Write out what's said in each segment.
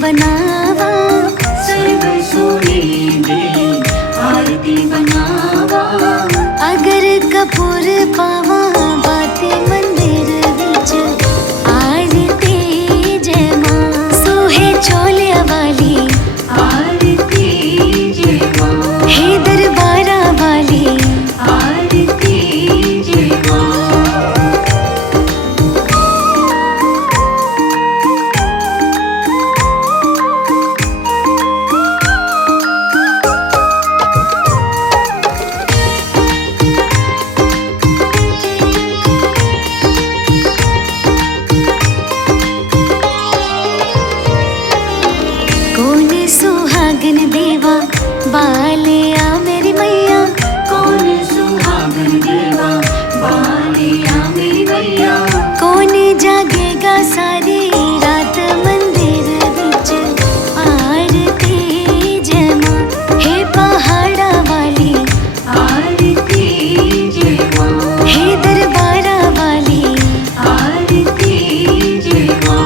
बनावा, सर्व सोने दे आरती बनावा। अगर कपूर पावा बाते मंदिर विच आरती जय मां। सोहे चोलिया वाली आरती जय मां। हे दरबारा वाली आरती जय मां। सुहागन देवा बालिया मेरी मैया, कौन सुहागन देवा बालिया मेरी मैया। कौन जागेगा सारी रात मंदिर विच आरती जय मां। हे पहाड़ा वाली आरती जय मां। हे दरबारा वाली आरती जय मां।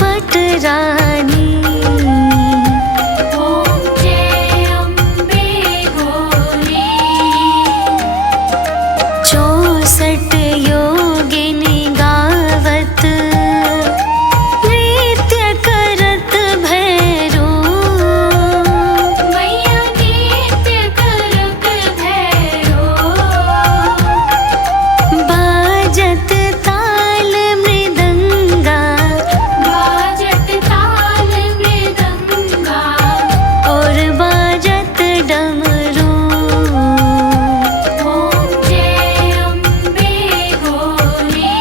पट रानी। ओम जय अम्बे गौरी। 64 योगिनी गावत नृत्य करत भैरो। मैया नृत्य करत भैरो। बाजत ताल मृदंगा। बाजत ताल मृदंगा। और बाजत डमरू। ओम जय अम्बे गौरी।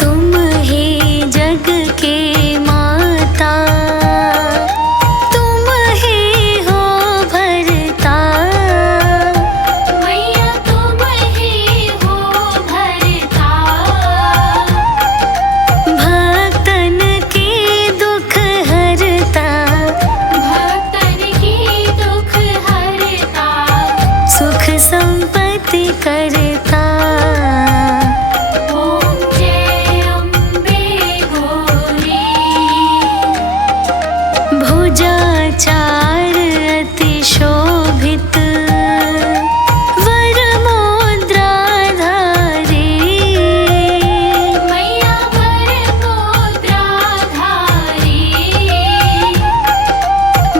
तुम ही जग के माता। तुम ही हो भरता। मैया तुम ही हो भरता। भक्तन के दुख हरता। भक्तन की दुख हरता। सुख संपत्ति करता। ओम जय अम्बे गौरी। भुजाचार अति शोभित वर मुद्राधारी। मैया वर मुद्राधारी।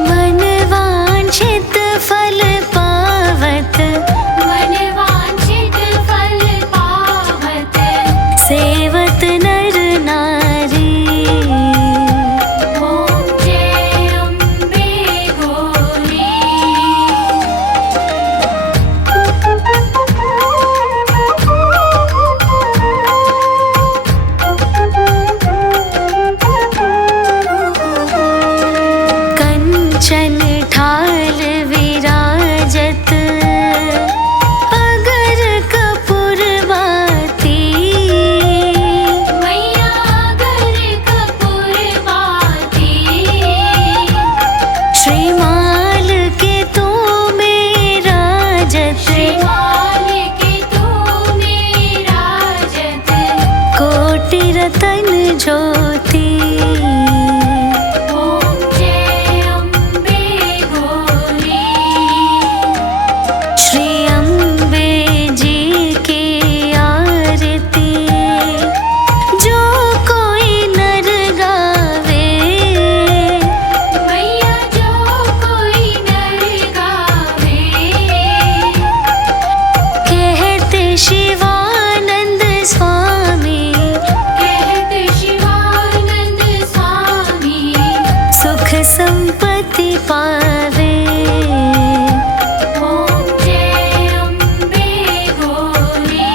मन वांछित फल पावत। मन वांछित फल पावत। सेवत नर नारी। ओम जय अम्बे गौरी। कंचन ठाल विराजत अगर कपूर बाती। मैया अगर कपूर बाती। श्रीमाल के तू मेरा जत। श्रीमाल के तू मेरा जत। कोटि रतन ज्योति। ओम जय अम्बे गौरी। श्री अम्बे जी की आरती जो कोई नर गावे। मैया जो कोई नर गावे। कहते शिवानंद स्वामी। कहते शिवानंद स्वामी। सुख संपत्ति पावे। ओम जय अम्बे गौरी।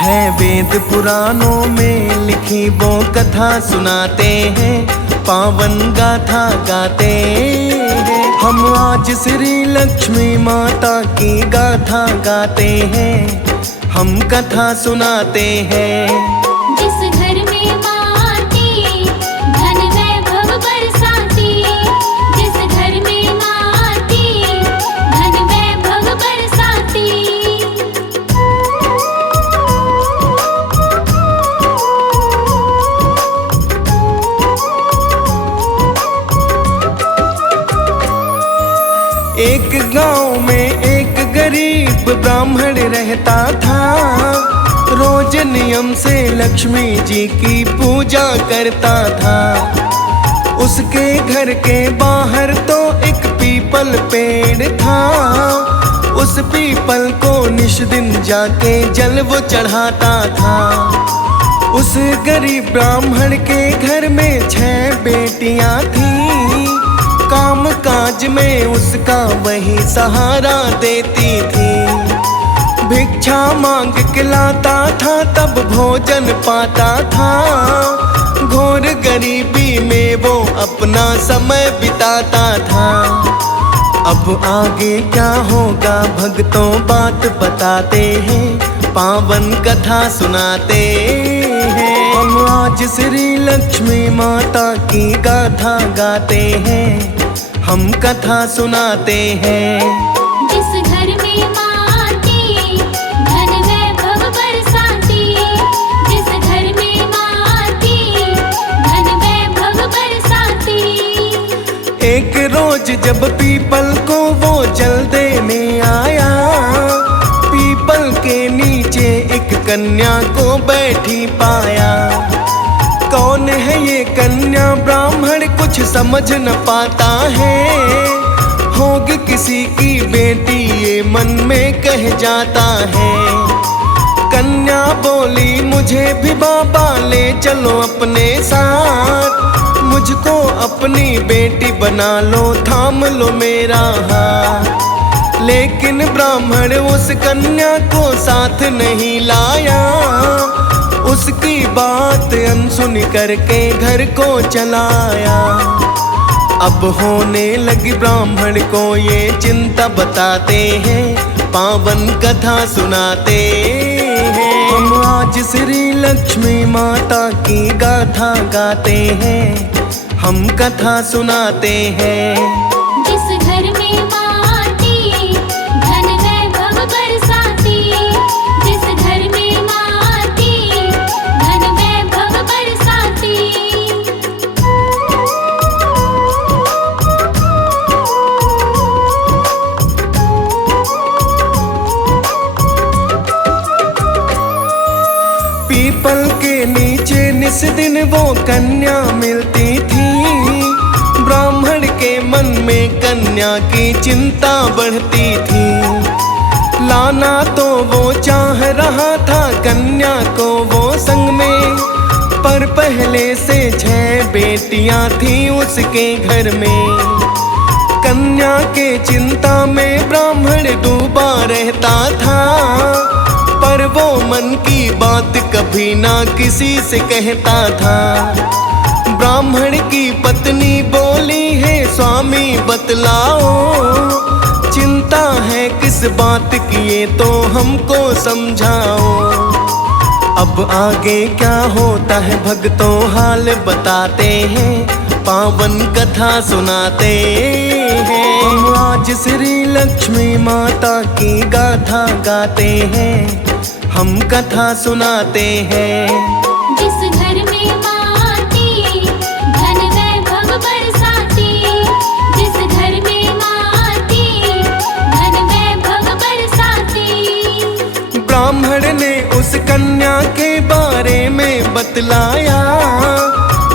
है वेद पुराणों में लिखी वो कथा सुनाते हैं। पावन गाथा गाते हैं। हम आज श्री लक्ष्मी माता की गाथा गाते हैं। हम कथा सुनाते हैं। जिस घर में माँ आती धन वैभव बरसाती। जिस घर में माँ आती धन वैभव बरसाती। एक गांव में एक गरीब ब्राह्मण रहता था। रोज नियम से लक्ष्मी जी की पूजा करता था। उसके घर के बाहर तो एक पीपल पेड़ था। उस पीपल को निश दिन जाके जल वो चढ़ाता था। उस गरीब ब्राह्मण के घर में 6 बेटियां थीं। काम काज में उसका वही सहारा देती थी। भिक्षा मांग के लाता था तब भोजन पाता था। घोर गरीबी में वो समय बिताता था। अब आगे क्या होगा भक्तों बात बताते हैं, पावन कथा सुनाते हैं। हम आज श्री लक्ष्मी माता की गाथा गाते हैं, हम कथा सुनाते हैं। जिस घर में माँ आती, धन वैभव बरसाती। जिस घर में माँ आती, धन वैभव बरसाती। एक रोज जब पीपल को वो जल देने आया, पीपल के नीचे एक कन्या को बैठी पाया। कौन है ये कन्या ब्राह्मण कुछ समझ न पाता है, होगी किसी की बेटी ये मन में कह जाता है। कन्या बोली मुझे भी बाबा ले चलो अपने साथ, मुझको अपनी बेटी बना लो थाम लो मेरा हाथ। लेकिन ब्राह्मण उस कन्या को साथ नहीं लाया, उसकी बात अनसुनी करके घर को चलाया। अब होने लगी ब्राह्मण को ये चिंता बताते हैं, पावन कथा सुनाते हैं। हम आज श्री लक्ष्मी माता की गाथा गाते हैं, हम कथा सुनाते हैं। जिस घर में माँ आती, धन वैभव बरसाती। जिस घर में माँ आती, धन वैभव बरसाती। पीपल के नीचे निस दिन वो कन्या मिलती थी। ब्राह्मण के मन में कन्या की चिंता बढ़ती थी। लाना तो वो चाह रहा था कन्या को वो संग में, पर पहले से 6 बेटियां थी उसके घर में। कन्या के चिंता में ब्राह्मण डूबा रहता था, पर वो मन की बात कभी ना किसी से कहता था। ब्राह्मण की पत्नी बोली है स्वामी बतलाओ, चिंता है किस बात की ये तो हमको समझाओ। अब आगे क्या होता है भक्तों हाल बताते हैं, पावन कथा सुनाते हैं। हम आज श्री लक्ष्मी माता की गाथा गाते हैं, हम कथा सुनाते हैं। जिस घर में माँ आती, धन वैभव बरसाती। जिस घर में माँ आती, धन वैभव बरसाती। ब्राह्मण ने उस कन्या के बारे में बतलाया,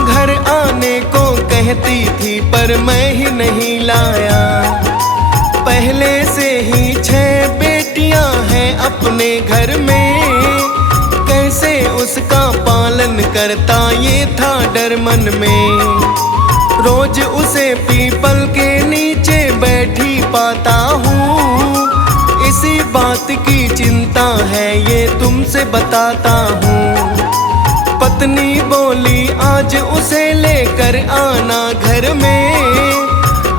घर आने को कहती थी पर मैं ही नहीं लाया। पहले से ही 6 बेटियां हैं अपने घर में, कैसे उसका पालन करता ये था डर मन में। रोज उसे पीपल के नीचे बैठी पाता हूँ, इसी बात की चिंता है ये तुमसे बताता हूँ। पत्नी बोली आज उसे लेकर आना घर में,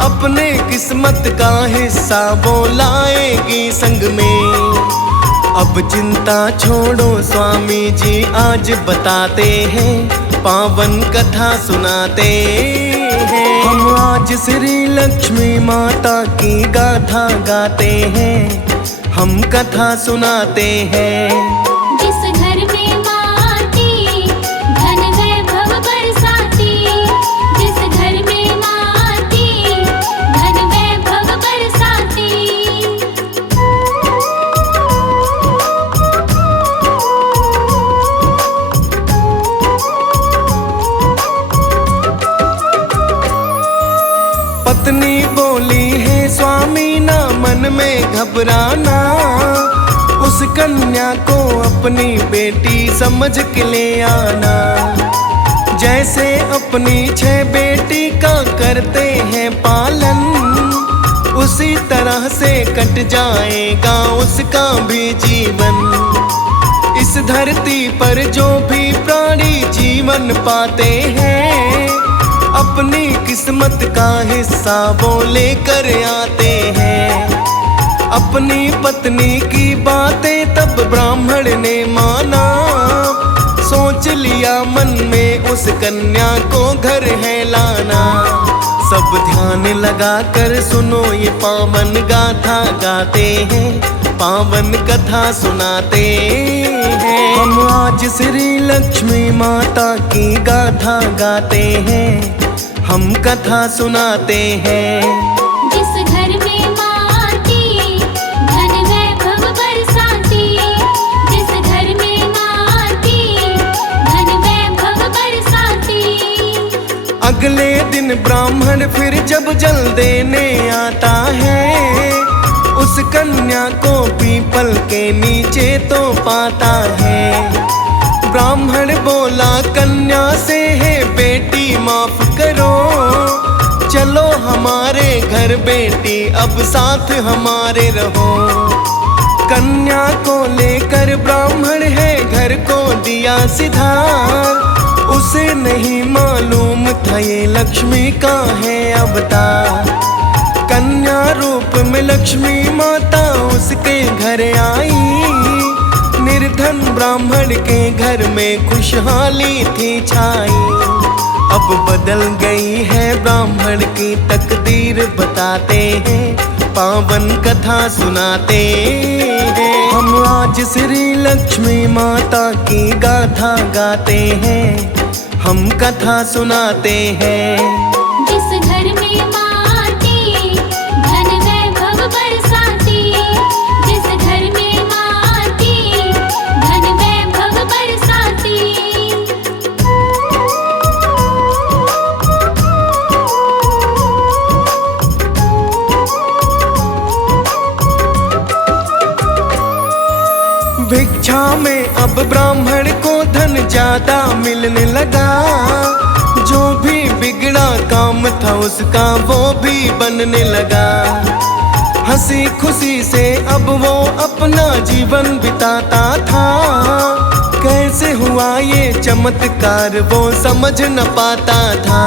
अपने किस्मत का हिस्सा वो लाएगी संग में। अब चिंता छोड़ो स्वामी जी आज बताते हैं, पावन कथा सुनाते हैं। हम आज श्री लक्ष्मी माता की गाथा गाते हैं, हम कथा सुनाते हैं। जिस घर में माँ आती, धन वैभव बरसाती। जिस घर में माँ आती, धन वैभव बरसाती। पत्नी बोली है स्वामी ना मन में घबराना, उस कन्या को अपनी बेटी समझ के ले आना। जैसे अपनी 6 बेटी का करते हैं पालन, उसी तरह से कट जाएगा उसका भी जीवन। इस धरती पर जो भी प्राणी जीवन पाते हैं, अपनी किस्मत का हिस्सा वो लेकर आते हैं। अपनी पत्नी की बातें तब ब्राह्मण ने माना, सोच लिया मन में उस कन्या को घर है लाना। सब ध्यान लगा कर सुनो ये पावन गाथा गाते हैं, पावन कथा सुनाते हैं। हम आज श्री लक्ष्मी माता की गाथा गाते हैं, हम कथा सुनाते हैं। जिस घर में माँ आती धन वैभव बरसाती, जिस घर में माँ आती धन वैभव बरसाती। अगले दिन ब्राह्मण फिर जब जल देने आता है, उस कन्या को पीपल के नीचे तो पाता है। ब्राह्मण बोला कन्या से, है बेटी माफ करो, चलो हमारे घर बेटी अब साथ हमारे रहो। कन्या को लेकर ब्राह्मण है घर को दिया सिधार, उसे नहीं मालूम था ये लक्ष्मी का है अवतार। कन्या रूप में लक्ष्मी माता उसके घर आई, निर्धन ब्राह्मण के घर में खुशहाली थी छाई। अब बदल गई है ब्राह्मण की तकदीर बताते हैं, पावन कथा सुनाते हैं। हम आज श्री लक्ष्मी माता की गाथा गाते हैं, हम कथा सुनाते हैं। जिस घर में माँ आती धन वैभव बरसाती, जिस घर में माँ आती धन वैभव बरसाती। भिक्षा में अब ब्राह्मण को धन ज्यादा मिलने लगा, जो भी बिगड़ा काम था उसका वो भी बनने लगा। हंसी खुशी से अब वो अपना जीवन बिताता था, कैसे हुआ ये चमत्कार वो समझ न पाता था।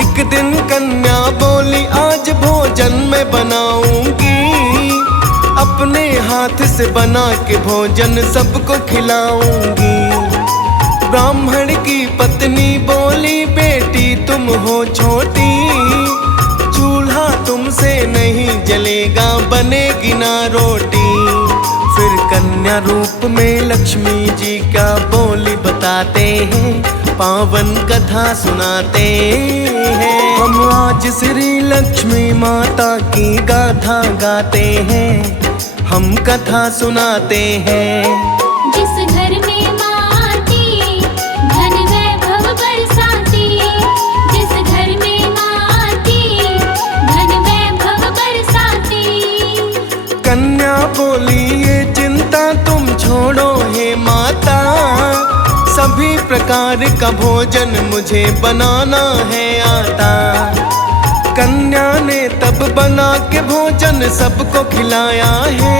एक दिन कन्या बोली आज भोजन मैं बनाऊंगी, अपने हाथ से बना के भोजन सबको खिलाऊंगी। ब्राह्मण की पत्नी बोली बेटी तुम हो छोटी, चूल्हा तुमसे नहीं जलेगा बनेगी ना रोटी। फिर कन्या रूप में लक्ष्मी जी का बोली बताते हैं, पावन कथा सुनाते हैं। हम आज श्री लक्ष्मी माता की गाथा गाते हैं, हम कथा सुनाते हैं। जिस घर में माँ आती धन वैभव बरसाती, जिस घर में माँ आती धन वैभव बरसाती। कन्या बोली ये चिंता तुम छोड़ो हे माता, सभी प्रकार का भोजन मुझे बनाना है आता। कन्या ने तब बना के भोजन सबको खिलाया है,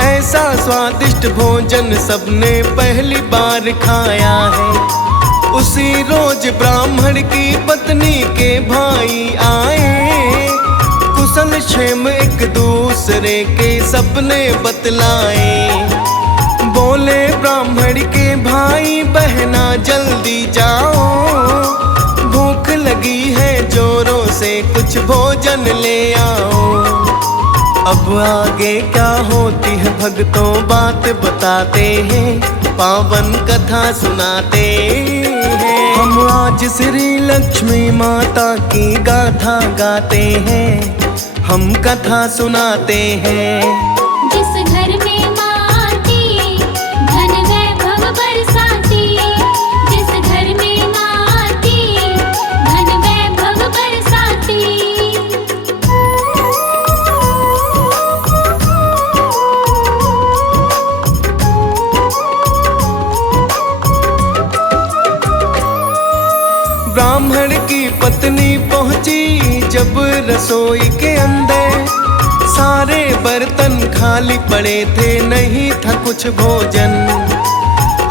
ऐसा स्वादिष्ट भोजन सबने पहली बार खाया है। उसी रोज ब्राह्मण की पत्नी के भाई आए, कुशल क्षेम एक दूसरे के सपने बतलाए। बोले ब्राह्मण के भाई बहना जल्दी जाओ, भूख लगी है जोरों से कुछ भोजन ले आओ। अब आगे क्या होती है भक्तों बात बताते हैं, पावन कथा सुनाते हैं। हम आज श्री लक्ष्मी माता की गाथा गाते हैं, हम कथा सुनाते हैं। जिस घर में माँ आती धन वैभव बरसाती, जिस घर में माँ आती धन वैभव बरसाती। ब्राह्मण की पत्नी पहुंची जब रसोई के अंदर, सारे बर्तन खाली पड़े थे नहीं था कुछ भोजन।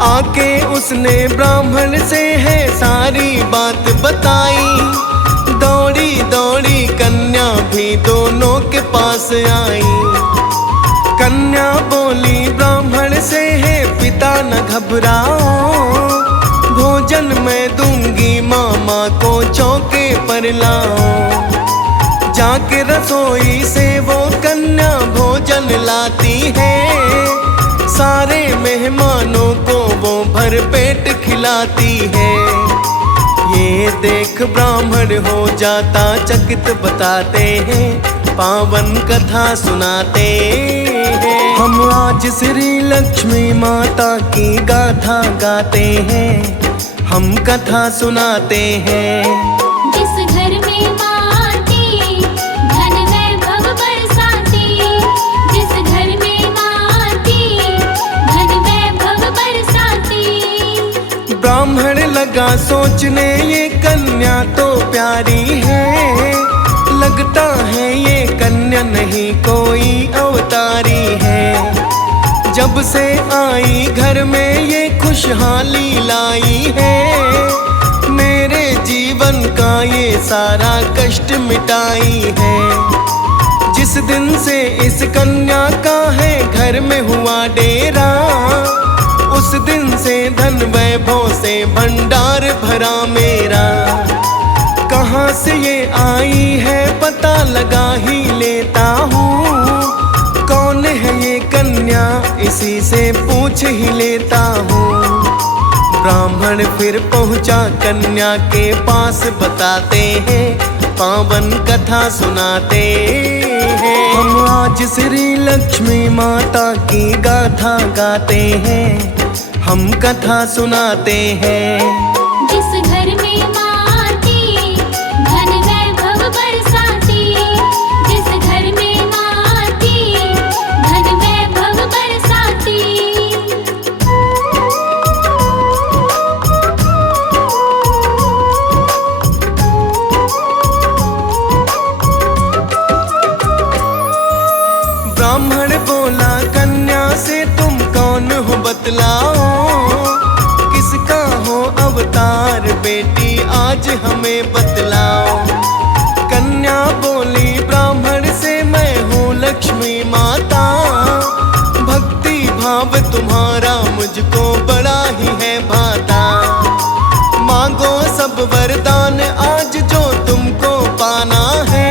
आके उसने ब्राह्मण से है सारी बात बताई। दौड़ी दौड़ी कन्या भी दोनों के पास आई। कन्या बोली ब्राह्मण से, है पिता न घबराओ, भोजन मैं दूंगी मामा को चौके पर लाओ। जाके रसोई से वो कन्या भोजन लाती है, सारे मेहमानों को वो भर पेट खिलाती है। ये देख ब्राह्मण हो जाता चकित, बताते हैं पावन कथा सुनाते हैं। हम आज श्री लक्ष्मी माता की गाथा गाते हैं, हम कथा सुनाते हैं। जिस घर में माँ आती, धन वैभव बरसाती। जिस घर में माँ आती, धन वैभव बरसाती। ब्राह्मण लगा सोचने, ये कन्या तो प्यारी है, लगता है ये कन्या नहीं कोई अवतारी है। जब से आई घर में ये खुशहाली लाई है, मेरे जीवन का ये सारा कष्ट मिटाई है। जिस दिन से इस कन्या का है घर में हुआ डेरा, उस दिन से धन वैभव से भंडार भरा मेरा। कहाँ से ये आई है पता लगा ही लेता हूँ, कौन है ये कन्या इसी से पूछ ही लेता हूँ। ब्राह्मण फिर पहुँचा कन्या के पास, बताते हैं पावन कथा सुनाते हैं। हम आज श्री लक्ष्मी माता की गाथा गाते हैं, हम कथा सुनाते हैं। जिस घर में माँ आती, धन वैभव बरसाती। जिस घर में माँ आती, धन वैभव बरसाती। ब्राह्मण बोला कन्या से, तुम कौन हो बतलाओ, किसका हो अवतार बेटी आज हमें बतलाओ। कन्या बोली ब्राह्मण से, मैं हूँ लक्ष्मी माता, भक्ति भाव तुम्हारा मुझको बड़ा ही है भाता। मांगो सब वरदान आज जो तुमको पाना है,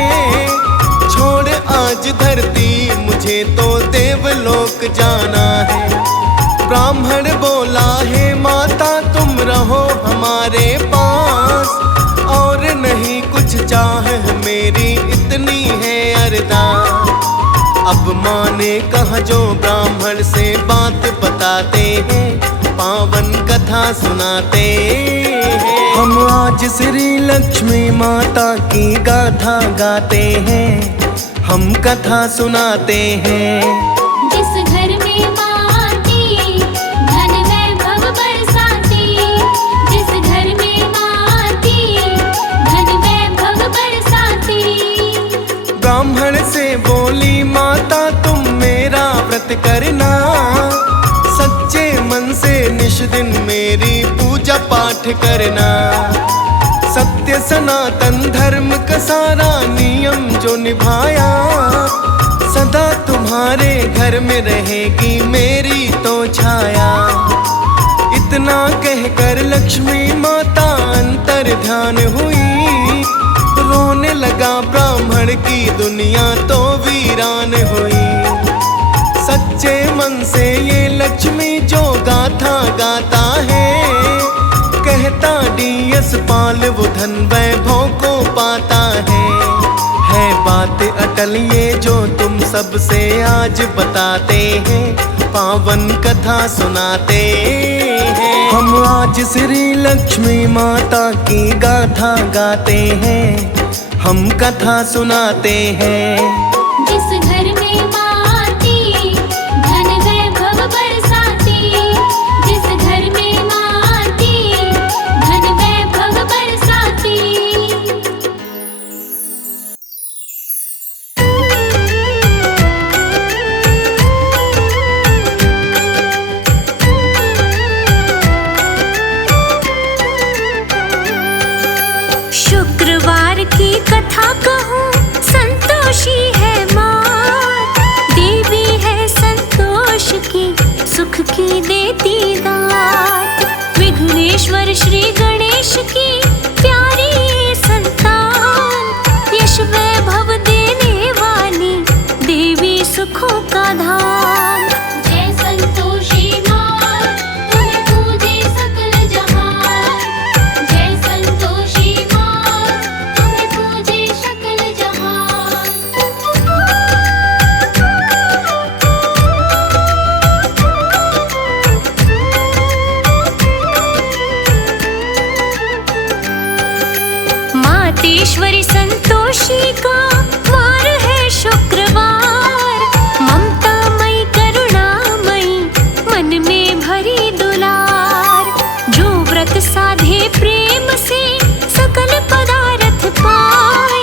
छोड़ आज धरती मुझे तो देवलोक जाना है। ब्राह्मण बोला है माता तुम रहो हमारे पास, और नहीं कुछ चाह मेरी इतनी है अरदास। अब माँ ने कहा जो ब्राह्मण से बात बताते हैं, पावन कथा सुनाते हैं। हम आज श्री लक्ष्मी माता की गाथा गाते हैं, हम कथा सुनाते हैं। जिस घर में माँ आती, धन वैभव बरसाती। जिस घर में माँ आती, धन वैभव बरसाती। ब्राह्मण से बोली माता तुम मेरा व्रत करना, सच्चे मन से निश दिन मेरी पूजा पाठ करना। सत्य सनातन धर्म का सारा नियम जो निभाया, सदा तुम्हारे घर में रहेगी मेरी तो छाया। इतना कहकर लक्ष्मी माता अंतर ध्यान हुई, रोने लगा ब्राह्मण की दुनिया तो वीरान हुई। सच्चे मन से ये लक्ष्मी जो गाथा गाता है, कहता डीएस पाल वो धन वैभव को पाता है बात अटल ये जो तुम सबसे आज बताते हैं, पावन कथा सुनाते हैं। हम आज श्री लक्ष्मी माता की गाथा गाते हैं, हम कथा सुनाते हैं। जिस घर में माँ आती, धन वैभव बरसाती। जिस घर में माँ आती, धन वैभव बरसाती। कथा कहूँ संतोषी है मात, देवी है संतोष की, सुख की देती दात। विघ्नेश्वर श्री गणेश की प्यारी ये संतान, यश वैभव देने वाली देवी सुखों का धाम। जय संतोषी माँ, तुम्हें पूजे सकल जहान। जय संतोषी माँ, तुम्हें पूजे सकल जहान। मातेश्वरी संतोषी का वार है शुक्रवार, ममतामयी करुणामयी मन में भरी दुलार। जो व्रत साधे प्रेम से सकल पदार्थ पाए,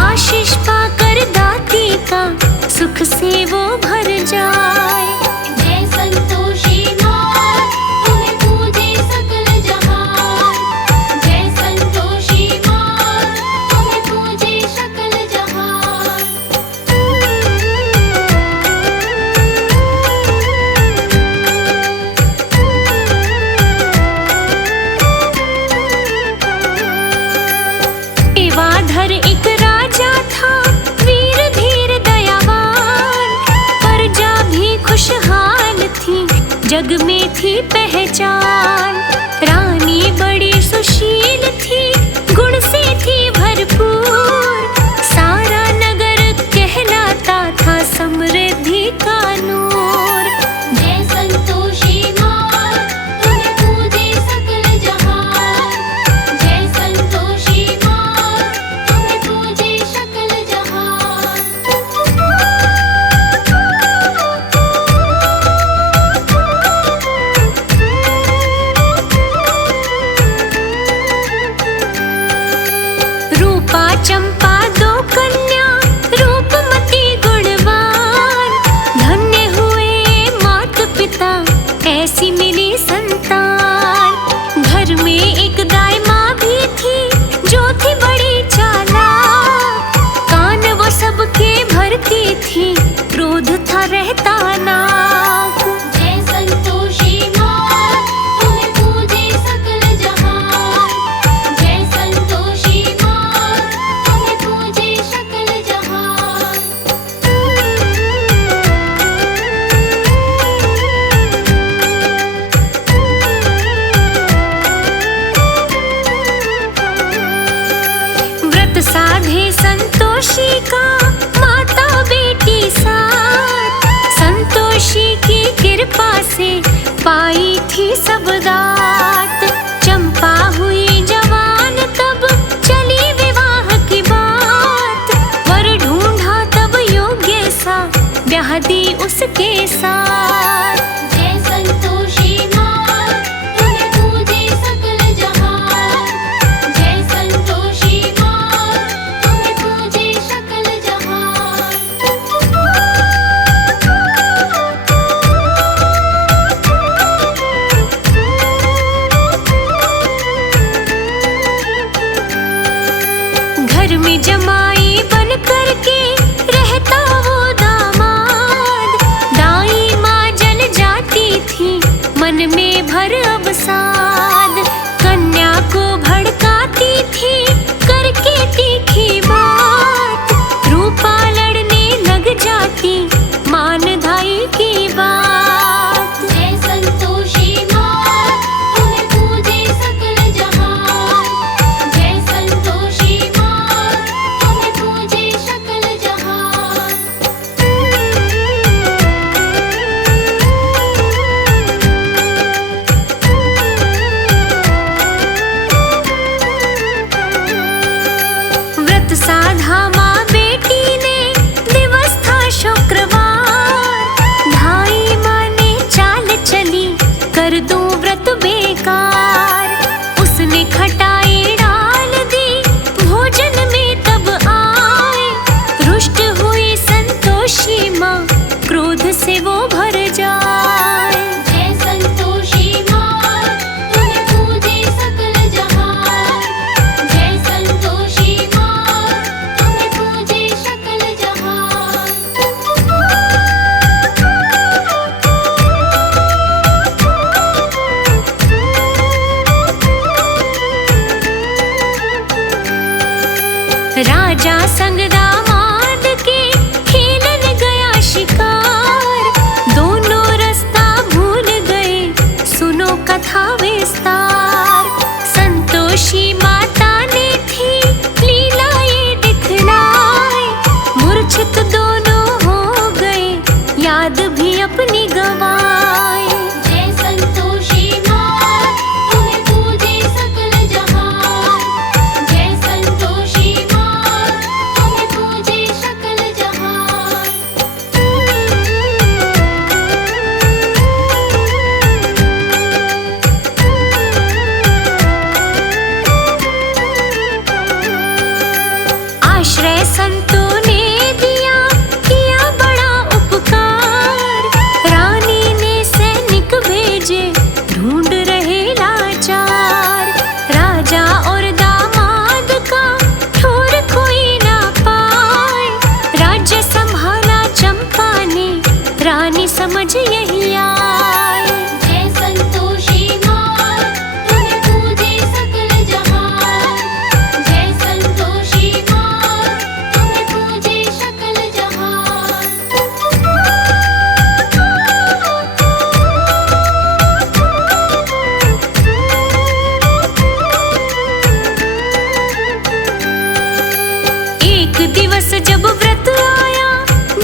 आशीष पाकर दाती का सुख से वो भर जाए। जय संतोषी माँ, तुम्हें पूजे सकल जहान। जय संतोषी माँ, तुम्हें पूजे सकल जहान। सेवाधर एक राजा था, वीर धीर दयावान, प्रजा भी खुशहाल थी, जग में थी पहचान। रानी बड़ी सुशील थी, गुण से थी भरपूर, सारा नगर कहलाता था समृद्धि का नूर। जय संतोषी माँ, तुम्हें पूजे सकल जहान। जय संतोषी माँ, तुम्हें पूजे सकल जहान। रूपा चंपा दो कन्या, रूपमती गुणवान, धन्य हुए मात पिता ऐसी मिली संतान। घर में एक दाई माँ भी थी, जो थी बड़ी चालाक, कान वो सबके भरती थी, क्रोध था रहता नाक। जय संतोषी माँ, तुम्हें पूजे सकल जहान। जय संतोषी माँ, तुम्हें पूजे सकल जहान। व्रत साधे संतोषी का माता बेटी साथ, संतोषी की कृपा से पाई थी सब दात। चंपा हुई जवान तब चली विवाह की बात, वर ढूंढा तब योग्य सा, ब्याह दी उसके साथ। जय संतोषी माँ, तुम्हें पूजे सकल जहान। जय संतोषी माँ, तुम्हें पूजे सकल जहान। घर में जमाई बन करके रहता वो दामाद, दाई माँ जल जाती थी, मन में भर अवसाद। कन्या को भड़काती थी, करके तीखी बात, रूपा लड़ने लग जाती, मान धाई की बात। जय संतोषी माँ, तुम्हें पूजे सकल जहान। जय संतोषी माँ, तुम्हें राजा संग दामाद के खेलन गया शिकार, दोनों रास्ता भूल गए, सुनो कथा विस्तार। संतोषी माता ने थी लीला ये दिखलाई, मूर्छित दोनों हो गए, याद भी अपनी गवाई। जय संतोषी माँ तुम्हें पूजे सकल जहान, जय संतोषी माँ तुम्हें पूजे सकल जहान। आश्रय संतों ने दिया, किया बड़ा उपकार, रानी ने सैनिक भेजे, ढूंढ रहे लाचार। राजा और दामाद का ठोर कोई ना पाए, राज्य संभाला चंपा ने, रानी समझ यही आए। जय संतोषी माँ तुम्हें पूजे सकल जहान, जय संतोषी माँ तुम्हें पूजे सकल जहान। एक दिवस जब व्रत आया,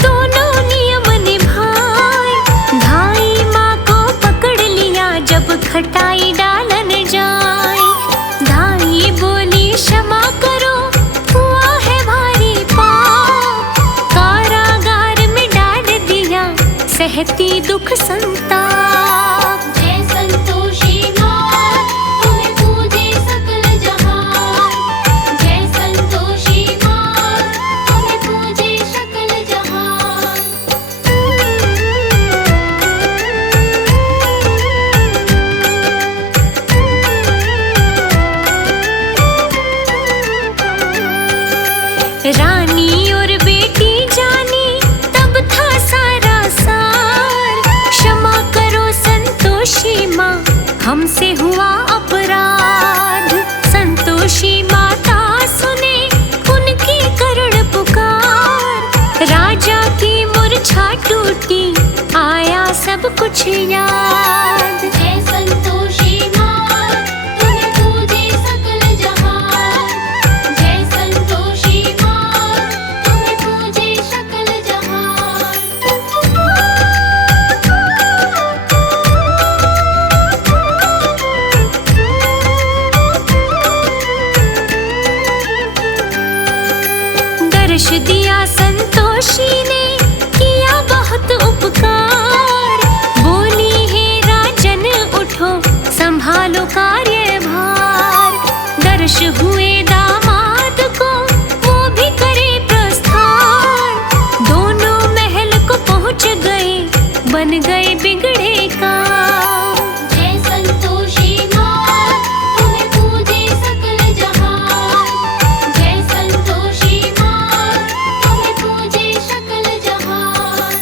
दोनों नियम निभाए, धाई माँ को पकड़ लिया जब खटाई डालन जाए। धाई बोली क्षमा करो हुआ है भारी पाप, कारागार में डाल दिया सहती दुख संताप। जय संतोषी माँ तुम्हें पूजे सकल जहान, जय संतोषी माँ तुम्हें पूजे सकल जहान। रानी और बेटी जानी तब था सारा सार, क्षमा करो संतोषी माँ हमसे हुआ अपराध। संतोषी माता सुने उनकी करुण पुकार, राजा की मूर्छा टूटी, आया सब कुछ याद। जय संतोषी माँ तुम्हें पूजे सकल जहान, जय संतोषी माँ तुम्हें पूजे सकल जहान। दर्श दिया संतोषी ने, किया बहुत उपकार, बोली हे राजन उठो संभालो कार्यभार। दर्श हुए दामाद को वो भी करे प्रस्थान, दोनों महल को पहुंच गए, बन गए बिगड़े काम। जय संतोषी माँ तुम्हें पूजे सकल जहान, जय संतोषी माँ तुम्हें पूजे सकल जहान।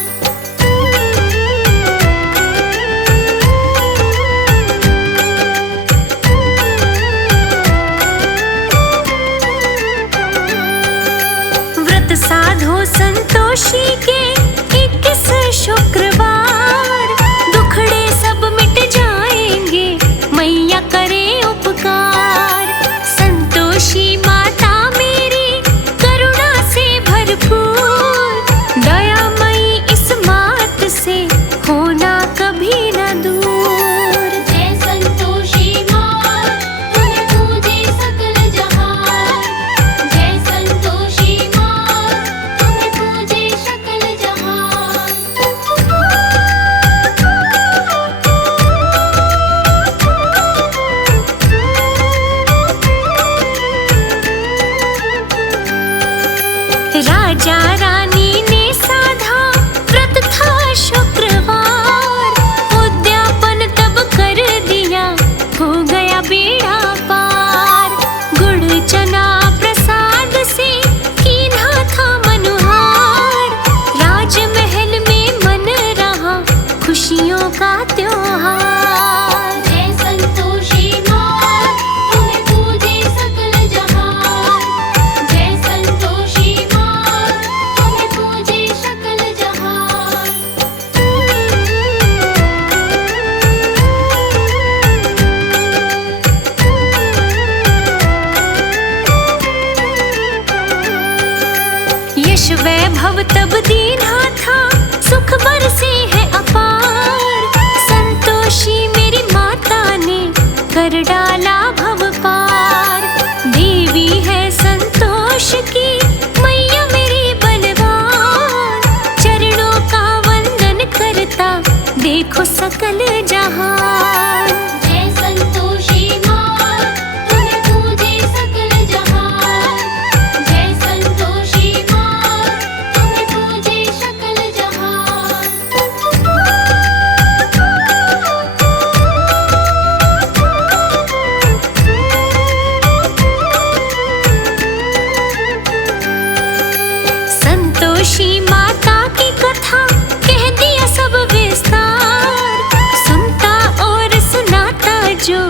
जो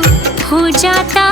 हो जाता